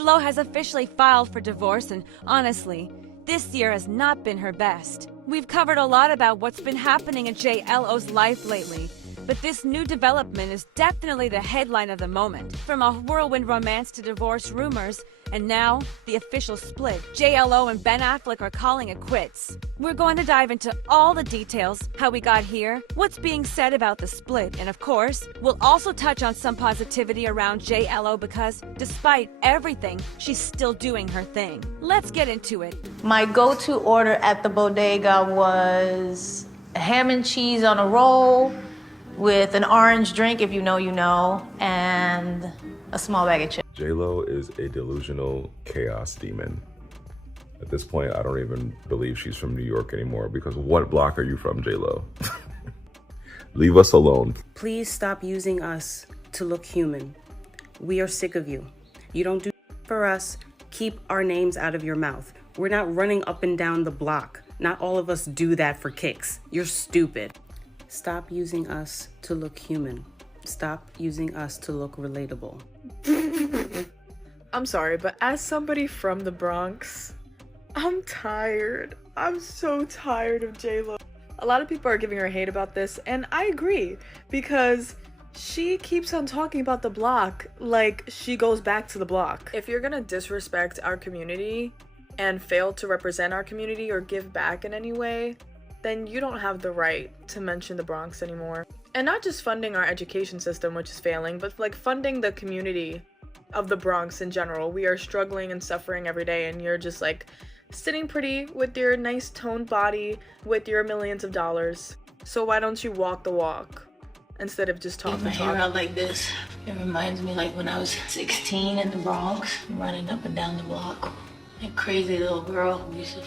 JLO has officially filed for divorce, and honestly, this year has not been her best. We've covered a lot about what's been happening in JLO's life lately, but this new development is definitely the headline of the moment. From a whirlwind romance to divorce rumors, and now the official split. JLO and Ben Affleck are calling it quits. We're going to dive into all the details, how we got here, what's being said about the split, and of course, we'll also touch on some positivity around JLO because, despite everything, she's still doing her thing. Let's get into it. My go-to order at the bodega was ham and cheese on a roll with an orange drink, if you know, you know, and a small bag of chips. JLO is a delusional chaos demon. At this point, I don't even believe she's from New York anymore because what block are you from, JLO? Leave us alone. Please stop using us to look human. We are sick of you. You don't do for us. Keep our names out of your mouth. We're not running up and down the block. Not all of us do that for kicks. You're stupid. Stop using us to look human. Stop using us to look relatable. I'm sorry, but as somebody from the Bronx, I'm tired. I'm so tired of JLo. A lot of people are giving her hate about this, and I agree, because she keeps on talking about the block like she goes back to the block. If you're gonna disrespect our community and fail to represent our community or give back in any way, then you don't have the right to mention the Bronx anymore. And not just funding our education system, which is failing, but like funding the community of the Bronx in general. We are struggling and suffering every day, and you're just like sitting pretty with your nice toned body with your millions of dollars. So why don't you walk the walk instead of just talking? My hair out like this. It reminds me like when I was 16 in the Bronx, running up and down the block. A crazy little girl who used to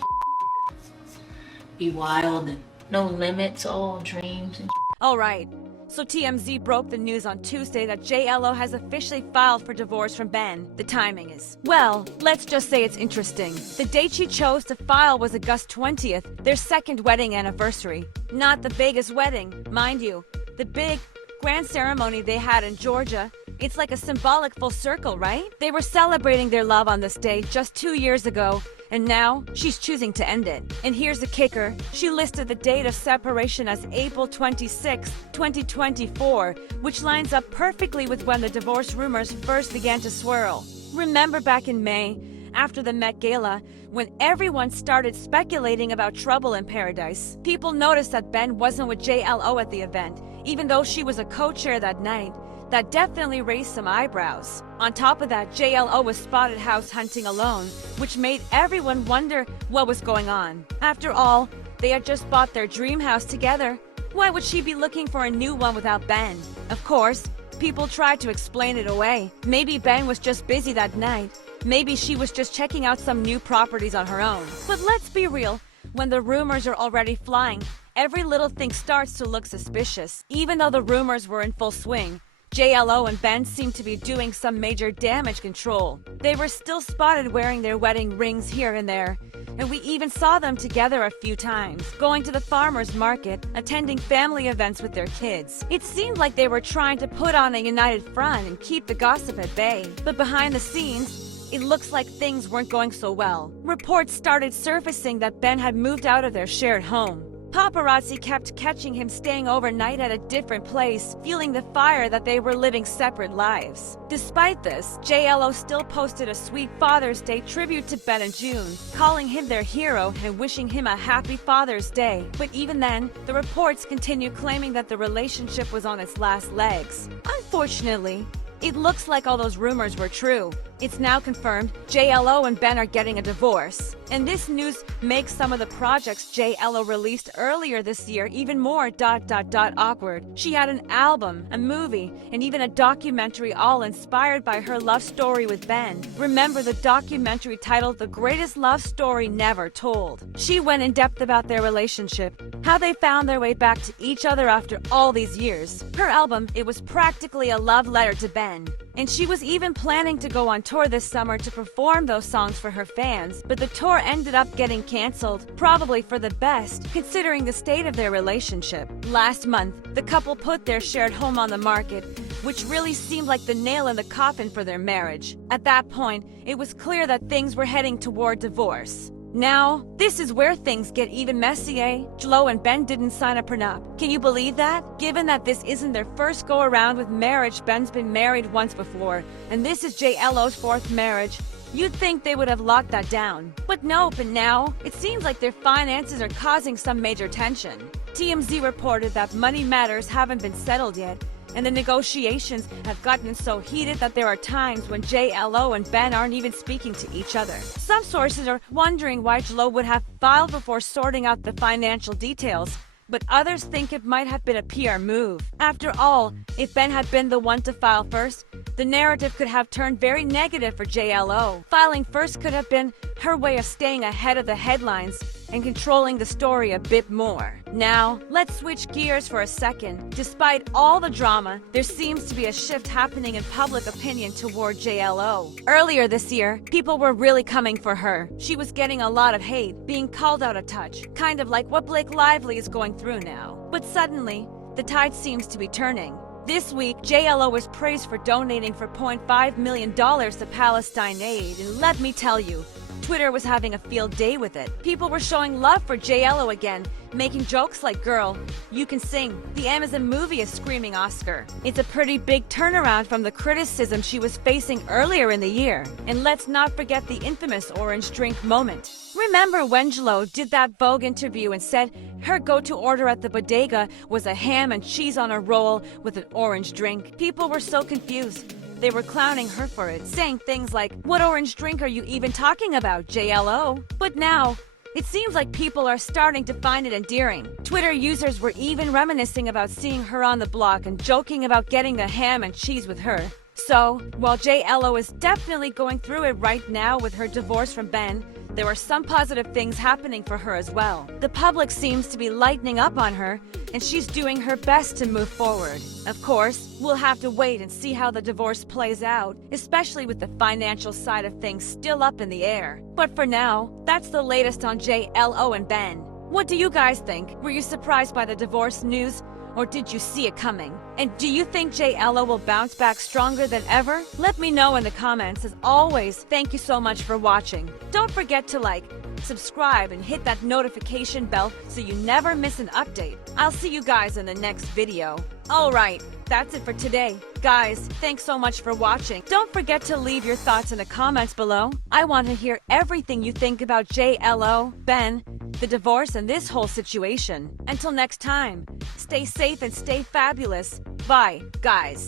be wild and no limits, all dreams and All right, so TMZ broke the news on Tuesday that JLO has officially filed for divorce from Ben. The timing is, well, let's just say it's interesting. The date she chose to file was August 20th, their second wedding anniversary. Not the Vegas wedding, mind you. The big, grand ceremony they had in Georgia. It's like a symbolic full circle, right? They were celebrating their love on this day just 2 years ago, and now she's choosing to end it. And here's the kicker. She listed the date of separation as April 26, 2024, which lines up perfectly with when the divorce rumors first began to swirl. Remember back in May, after the Met Gala, when everyone started speculating about trouble in paradise, people noticed that Ben wasn't with JLO at the event, even though she was a co-chair that night. That definitely raised some eyebrows. On top of that, JLO was spotted house hunting alone, which made everyone wonder what was going on. After all, they had just bought their dream house together. Why would she be looking for a new one without Ben? Of course, people tried to explain it away. Maybe Ben was just busy that night. Maybe she was just checking out some new properties on her own. But let's be real, when the rumors are already flying, every little thing starts to look suspicious. Even though the rumors were in full swing, JLO and Ben seemed to be doing some major damage control. They were still spotted wearing their wedding rings here and there, and we even saw them together a few times, going to the farmer's market, attending family events with their kids. It seemed like they were trying to put on a united front and keep the gossip at bay. But behind the scenes, it looks like things weren't going so well. Reports started surfacing that Ben had moved out of their shared home. Paparazzi kept catching him staying overnight at a different place, fueling the fire that they were living separate lives. Despite this, JLO still posted a sweet Father's Day tribute to Ben in June, calling him their hero and wishing him a happy Father's Day. But even then, the reports continue claiming that the relationship was on its last legs. Unfortunately, it looks like all those rumors were true. It's now confirmed JLO and Ben are getting a divorce. And this news makes some of the projects JLO released earlier this year even more ... awkward. She had an album, a movie, and even a documentary all inspired by her love story with Ben. Remember the documentary titled The Greatest Love Story Never Told. She went in depth about their relationship, how they found their way back to each other after all these years. Her album, it was practically a love letter to Ben. Ben. And she was even planning to go on tour this summer to perform those songs for her fans, but the tour ended up getting canceled, probably for the best, considering the state of their relationship. Last month, the couple put their shared home on the market, which really seemed like the nail in the coffin for their marriage. At that point, it was clear that things were heading toward divorce. Now, this is where things get even messy, eh? JLO and Ben didn't sign a prenup. Can you believe that? Given that this isn't their first go-around with marriage, Ben's been married once before, and this is JLO's fourth marriage, you'd think they would have locked that down. But nope, and now, it seems like their finances are causing some major tension. TMZ reported that money matters haven't been settled yet, and the negotiations have gotten so heated that there are times when JLO and Ben aren't even speaking to each other. Some sources are wondering why JLO would have filed before sorting out the financial details, but others think it might have been a PR move. After all, if Ben had been the one to file first, the narrative could have turned very negative for JLO. Filing first could have been her way of staying ahead of the headlines and controlling the story a bit more. Now, let's switch gears for a second. Despite all the drama, there seems to be a shift happening in public opinion toward JLO. Earlier this year, people were really coming for her. She was getting a lot of hate, being called out a touch, kind of like what Blake Lively is going through now. But suddenly, the tide seems to be turning. This week, JLO was praised for donating $4.5 million to Palestine aid, and let me tell you, Twitter was having a field day with it. People were showing love for JLO again, making jokes like, "Girl, you can sing. The Amazon movie is screaming Oscar." It's a pretty big turnaround from the criticism she was facing earlier in the year. And let's not forget the infamous orange drink moment. Remember when JLO did that Vogue interview and said her go-to order at the bodega was a ham and cheese on a roll with an orange drink? People were so confused. They were clowning her for it, saying things like, "What orange drink are you even talking about, JLO?" But now, it seems like people are starting to find it endearing. Twitter users were even reminiscing about seeing her on the block and joking about getting a ham and cheese with her. So, while JLO is definitely going through it right now with her divorce from Ben, there are some positive things happening for her as well. The public seems to be lightening up on her, and she's doing her best to move forward. Of course, we'll have to wait and see how the divorce plays out, especially with the financial side of things still up in the air. But for now, that's the latest on JLO and Ben. What do you guys think? Were you surprised by the divorce news? Or did you see it coming? And do you think JLO will bounce back stronger than ever? Let me know in the comments. As always, thank you so much for watching. Don't forget to like, subscribe, and hit that notification bell so you never miss an update. I'll see you guys in the next video. Alright, that's it for today. Guys, thanks so much for watching. Don't forget to leave your thoughts in the comments below. I want to hear everything you think about JLO, Ben, the divorce, and this whole situation. Until next time, stay safe and stay fabulous. Bye, guys.